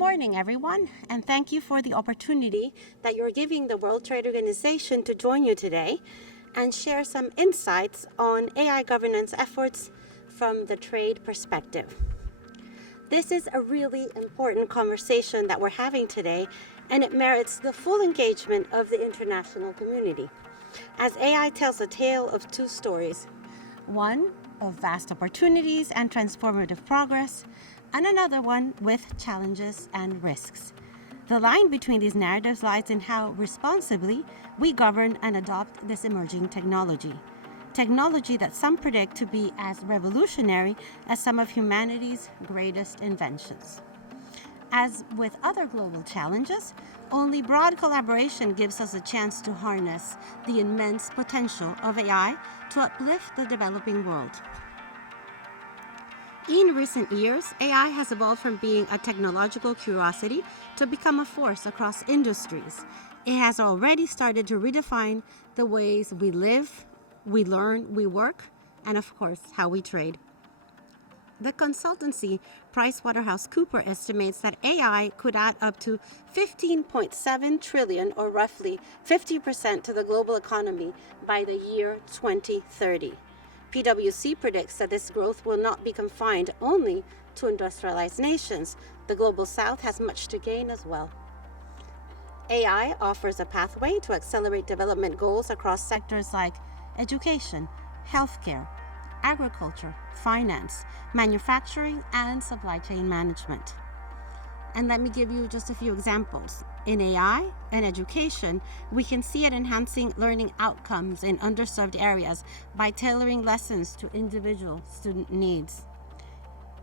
morning, everyone, and thank you for the opportunity that you're giving the World Trade Organization to join you today and share some insights on AI governance efforts from the trade perspective. This is a really important conversation that we're having today, and it merits the full engagement of the international community, as AI tells a tale of two stories. One of vast opportunities and transformative progress, and another one with challenges and risks. The line between these narratives lies in how responsibly we govern and adopt this emerging technology. Technology that some predict to be as revolutionary as some of humanity's greatest inventions. As with other global challenges, only broad collaboration gives us a chance to harness the immense potential of AI to uplift the developing world. In recent years, AI has evolved from being a technological curiosity to become a force across industries. It has already started to redefine the ways we live, we learn, we work, and of course, how we trade. The consultancy PricewaterhouseCoopers estimates that AI could add up to 15.7 trillion, or roughly 50% to the global economy by the year 2030. PwC predicts that this growth will not be confined only to industrialized nations. The global south has much to gain as well. AI offers a pathway to accelerate development goals across sectors like education, healthcare, agriculture, finance, manufacturing, and supply chain management. And let me give you just a few examples. In AI and education, we can see it enhancing learning outcomes in underserved areas by tailoring lessons to individual student needs.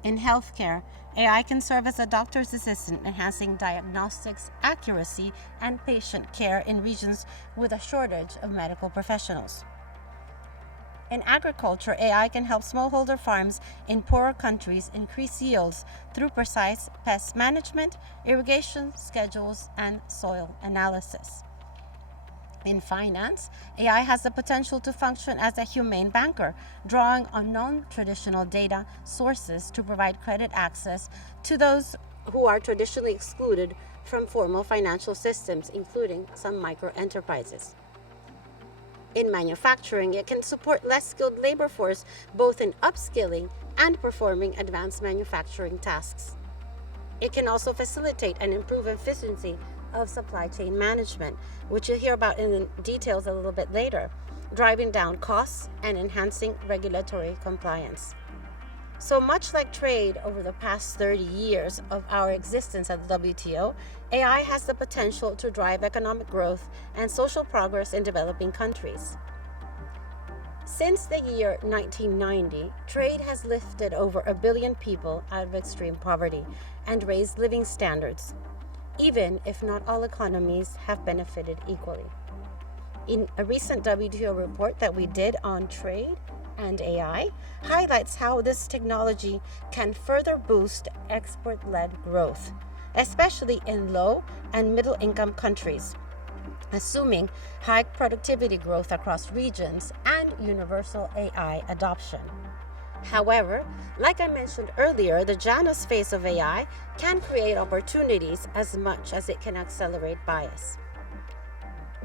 In healthcare, AI can serve as a doctor's assistant, enhancing diagnostics accuracy and patient care in regions with a shortage of medical professionals. In agriculture, AI can help smallholder farms in poorer countries increase yields through precise pest management, irrigation schedules, and soil analysis. In finance, AI has the potential to function as a humane banker, drawing on non-traditional data sources to provide credit access to those who are traditionally excluded from formal financial systems, including some micro-enterprises. In manufacturing, it can support less skilled labor force, both in upskilling and performing advanced manufacturing tasks. It can also facilitate and improve efficiency of supply chain management, which you'll hear about in the details a little bit later, driving down costs and enhancing regulatory compliance. So much like trade over the past 30 years of our existence at the WTO, AI has the potential to drive economic growth and social progress in developing countries. Since the year 1990, trade has lifted over 1 billion people out of extreme poverty and raised living standards, even if not all economies have benefited equally. In a recent WTO report that we did on trade and AI, highlights how this technology can further boost export-led growth, especially in low and middle-income countries, assuming high productivity growth across regions and universal AI adoption. However, like I mentioned earlier, the Janus phase of AI can create opportunities as much as it can accelerate bias.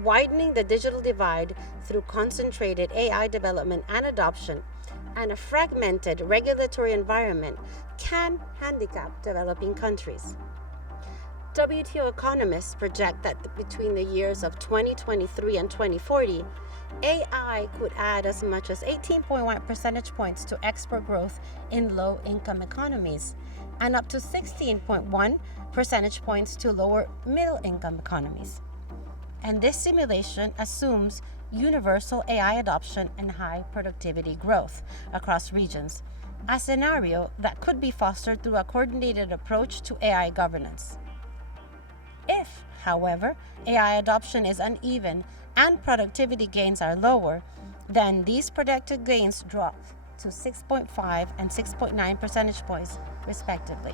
Widening the digital divide through concentrated AI development and adoption and a fragmented regulatory environment can handicap developing countries. WTO economists project that between the years of 2023 and 2040, AI could add as much as 18.1 percentage points to export growth in low-income economies and up to 16.1 percentage points to lower middle-income economies. And this simulation assumes universal AI adoption and high productivity growth across regions, a scenario that could be fostered through a coordinated approach to AI governance. If, however, AI adoption is uneven and productivity gains are lower, then these projected gains drop to 6.5 and 6.9 percentage points, respectively.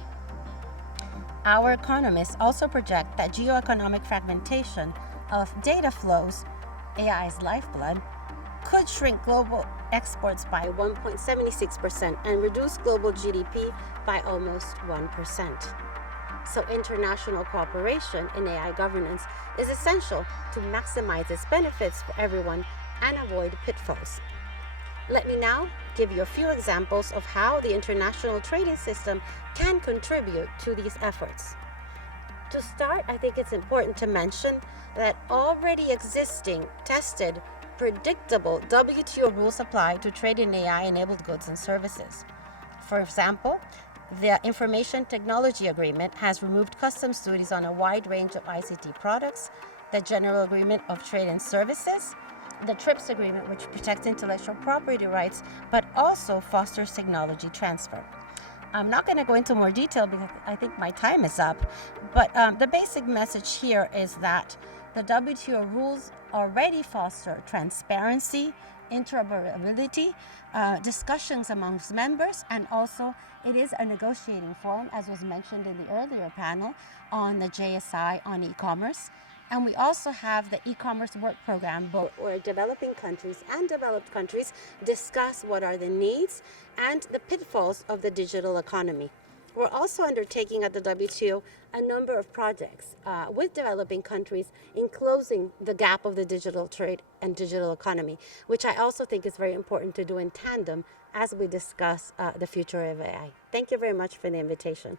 Our economists also project that geoeconomic fragmentation of data flows, AI's lifeblood, could shrink global exports by 1.76% and reduce global GDP by almost 1%. So international cooperation in AI governance is essential to maximize its benefits for everyone and avoid pitfalls. Let me now give you a few examples of how the international trading system can contribute to these efforts. To start, I think it's important to mention that already existing, tested, predictable WTO rules apply to trade in AI-enabled goods and services. For example, the Information Technology Agreement has removed customs duties on a wide range of ICT products, the General Agreement of Trade and Services, the TRIPS Agreement, which protects intellectual property rights, but also fosters technology transfer. I'm not going to go into more detail because I think my time is up, but the basic message here is that the WTO rules already foster transparency, interoperability, discussions amongst members, and also it is a negotiating forum, as was mentioned in the earlier panel on the JSI on e-commerce. And we also have the e-commerce work program, where developing countries and developed countries discuss what are the needs and the pitfalls of the digital economy. We're also undertaking at the WTO a number of projects with developing countries in closing the gap of the digital trade and digital economy, which I also think is very important to do in tandem as we discuss the future of AI. Thank you very much for the invitation.